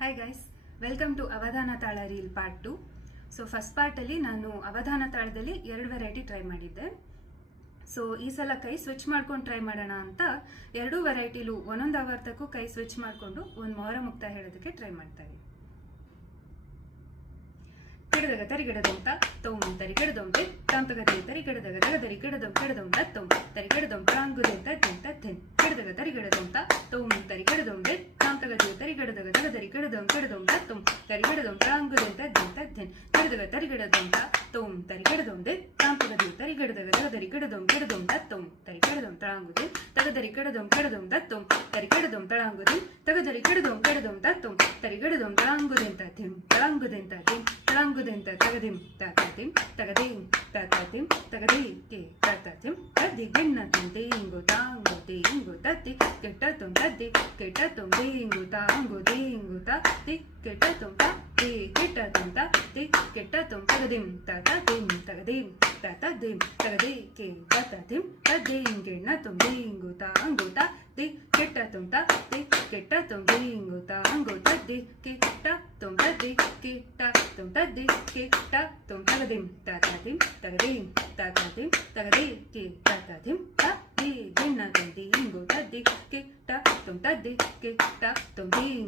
Hi guys, welcome to ಅವಧಾನ ತಾಳ reel part 2. So first ಪಾರ್ಟಲ್ಲಿ ನಾನು ಅವಧಾನ ತಾಳದಲ್ಲಿ 2 variety try ಮಾಡಿದ್ದೆ. So ಈ ಸಲ ಕೈ ಸ್ವಿಚ್ ಮಾಡ್ಕೊಂಡು ಟ್ರೈ ಮಾಡೋಣ ಅಂತ 2 ವೆರೈಟಿಲೂ ಒಂದೊಂದು ಆವರ್ತಕ್ಕೂ ಕೈ ಸ್ವಿಚ್ ಮಾಡಿಕೊಂಡು ಒಂದು ಮೊಹರ ಮುಕ್ತ ಹೇಳೋದಕ್ಕೆ ಟ್ರೈ ಮಾಡ್ತಾ ಇದ್ದೀನಿ. ಗಿಡದಗ ತರಿಗಿಡದೊಂತ ತೋಮ್ ತರಿಗಿಡದೊಂತೆ ತಾಂತಗದಿ ತರಿಗಿಡದಗ ದಗದರಿ ಗಿಡದೊಂ ಗಿಡದೊಂತ ತೋಮ್ ತರಿಗಿಡದೊಂ ತಾಂಗುದೆಂತ ತೆಂತ ತೆನ್ ಗಿಡದಗ ತರಿಗಿಡದೊಂತ ತೋಮ್ ತರಿಗಿಡದೊಂದೆ ತಾಂತಗದಿ ತರಿಗಿಡದಗ ದಗದರಿ ಗಿಡದೊಂ ಗಿಡದೊಂತ ತೋಮ್ ತರಿಗಿಡದೊಂ ತಾಂಗುದೆಂತ ತೆಂತ ತೆನ್ ಗಿಡದಗ ತರಿಗಿಡದೊಂತ ತೋಮ್ ತರಿಗಿಡದೊಂದೆ ತಾಂತಗದಿ ತರಿಗಿಡದಗ ದಗದರಿ ಗಿಡದೊಂ ಗಿಡದೊಂತ ತೋಮ್ ತರಿಗಿಡದೊಂ ತಾಂಗುದೆ ತಗದರಿ ಗಿಡದೊಂ ಗಿಡದೊಂತ ತೋಮ್ ತರಿಗಿಡದೊಂ ತಾಂಗುದೆ ತಗದರಿ ಗಿಡದೊಂ ಗಿಡದೊಂತ ತೋಮ್ ತರಿಗಿಡದೊಂ ತಾಂಗುದೆಂತ ತೆಂ ತಾಂಗುದೆಂತ ತೆಂ ತಾಂಗುದೆಂತ ತಗದಿಂ ತಾತಾತಿಂ ತಗದಿಂ ತಾತಾತಿಂ ತಗದಿ ಕೆ ತಾತಾತಿಂ ತದ್ದಿ ಗಿಣ್ಣ ತುಂದೇಂಗು ತಾಂಗು ತೇಂಗು ತತ್ತಿ ಕೆಟ್ಟತುಂ ತದ್ದಿ ಕೆಟ್ಟತುಂ ದೇಂಗು ತಾಂಗು ದೇಂಗು ತತ್ತಿ ಕೆಟ್ಟತುಂ ತತ್ತಿ ಕೆಟ್ಟತುಂ ತತ್ತಿ ಕೆಟ್ಟತುಂ ತಗದಿಂ ತಾತಾತಿಂ ತಗದಿಂ ತಾತಾದಿಂ ತಗದಿ ಕೆ ತಾತಾತಿಂ ತದ್ದಿಂ ಗಿಣ್ಣ ತುಂದೇಂಗು ತಾಂಗು ತತ್ತಿ ಕೆಟ್ಟತುಂ ತತ್ತಿ ಕೆಟ್ಟತುಂ ದೇಂಗು ತಾಂಗು ತದ್ದಿ ಕೆಟ್ಟತುಂ ತದ್ದಿ ಕೆಟ್ಟತುಂ ತದ್ದಿ ಕೆಟ್ಟತುಂ ತಗದಿಂ ತಾತಾತಿಂ ತಗದಿಂ ತಾತಾತಿಂ ತಗದಿ ಕೆ ತಾತಾತಿಂ ತದ್ದಿ ಗಿಣ್ಣ ತುಂದೇಂಗು ತದ್ದಿ ಕೆಟ್ಟತುಂ ತದ್ದಿ ಕೆಟ್ಟತುಂ ದೇಂಗು